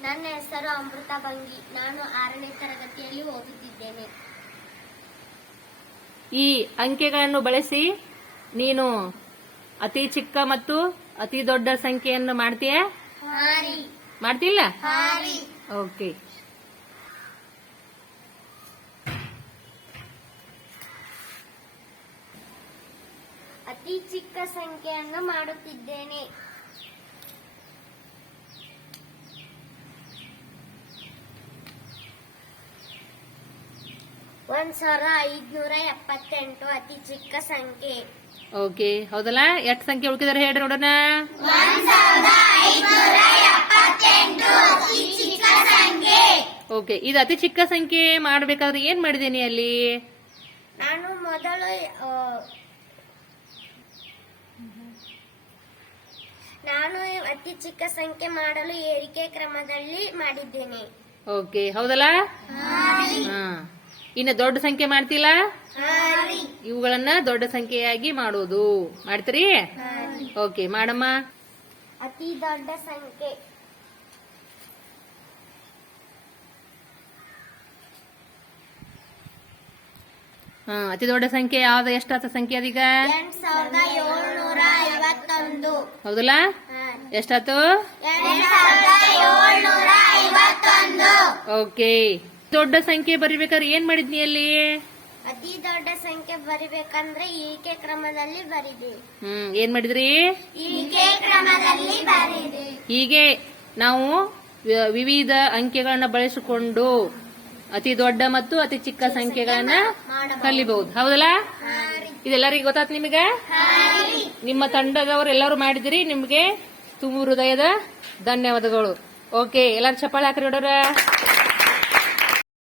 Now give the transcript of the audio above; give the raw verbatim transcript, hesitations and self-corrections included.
ನನ್ನ ಹೆಸರು ಅಮೃತ ಬಂಗಿ. ನಾನು ಆರನೇ ತರಗತಿಯಲ್ಲಿ ಓದುತ್ತಿದ್ದೇನೆ. ಈ ಅಂಕೆಗಳನ್ನು ಬಳಸಿ ನೀನು ಅತಿ ಚಿಕ್ಕ ಮತ್ತು ಅತಿ ದೊಡ್ಡ ಸಂಖ್ಯೆಯನ್ನು ಮಾಡ್ತೀಯಾ? ಮಾಡ್ತಿಲ್ಲ? ಓಕೆ. ಅತಿ ಚಿಕ್ಕ ಸಂಖ್ಯೆಯನ್ನು ಮಾಡುತ್ತಿದ್ದೇನೆ. ಒಂದ್ ಸಾವಿರ ಐದ್ನೂರ ಎಪ್ಪತ್ತೆಂಟು ಅತಿ ಚಿಕ್ಕ ಸಂಖ್ಯೆ. ಓಕೆ, ಹೌದಲ್ಲ? ಎಷ್ಟು ಸಂಖ್ಯೆ ಉಳ್ಕಿದಾರೆ ಹೇಳ್ರಿ ನೋಡೋಣ. ಓಕೆ, ಇದು ಅತಿ ಚಿಕ್ಕ ಸಂಖ್ಯೆ ಮಾಡ್ಬೇಕಾದ್ರೆ ಏನ್ ಮಾಡಿದೇನಿ ಅಲ್ಲಿ? ನಾನು ಮೊದಲು ನಾನು ಅತಿ ಚಿಕ್ಕ ಸಂಖ್ಯೆ ಮಾಡಲು ಏರಿಕೆ ಕ್ರಮದಲ್ಲಿ ಮಾಡಿದ್ದೇನೆ. ಓಕೆ, ಹೌದಲ್ಲ? ಹಾ. ಇನ್ನು ದೊಡ್ಡ ಸಂಖ್ಯೆ ಮಾಡ್ತಿಲ್ಲ? ಇವುಗಳನ್ನ ದೊಡ್ಡ ಸಂಖ್ಯೆಯಾಗಿ ಮಾಡೋದು ಮಾಡ್ತೀರಿ? ಓಕೆ, ಮಾಡಮ್ಮ. ಅತಿ ದೊಡ್ಡ ಸಂಖ್ಯೆ ಹಾ, ಅತಿ ದೊಡ್ಡ ಸಂಖ್ಯೆ ಯಾವ್ದು? ಎಷ್ಟಾತ ಸಂಖ್ಯೆ ಅದೀಗ? ಎಂಟ್ ಸಾವಿರದ ಏಳ್ನೂರ ಐವತ್ತೊಂದು. ಹೌದಲ್ಲ? ಎಷ್ಟಾತು? ಓಕೆ. ದೊಡ್ಡ ಸಂಖ್ಯೆ ಬರಿಬೇಕಾದ್ರೆ ಏನ್ ಮಾಡಿದ್ನಿ ಅಲ್ಲಿ? ಅತಿ ದೊಡ್ಡ ಸಂಖ್ಯೆ ಬರಿಬೇಕಂದ್ರೆ ಈಕೆ ಕ್ರಮದಲ್ಲಿ ಬರಿದೆ. ಹ್ಮ್ ಏನ್ ಮಾಡಿದ್ರಿ? ಈಕೆ ಕ್ರಮದಲ್ಲಿ ಬರಿದೆ. ಹೀಗೆ ನಾವು ವಿವಿಧ ಅಂಕೆಗಳನ್ನ ಬಳಸಿಕೊಂಡು ಅತಿ ದೊಡ್ಡ ಮತ್ತು ಅತಿ ಚಿಕ್ಕ ಸಂಖ್ಯೆಗಳನ್ನ ಕಲಿಬಹುದು. ಹೌದಲ್ಲ? ಇದೆಲ್ಲರಿಗೂ ಗೊತ್ತಾತ್ ನಿಮಗೆ? ನಿಮ್ಮ ತಂಡದವರು ಎಲ್ಲರೂ ಮಾಡಿದಿರಿ. ನಿಮ್ಗೆ ತುಂಬ ಹೃದಯದ ಧನ್ಯವಾದಗಳು. ಓಕೆ, ಎಲ್ಲರೂ ಚಪ್ಪಾಳೆ ಹಾಕ್ರಿ ನೋಡೋರ.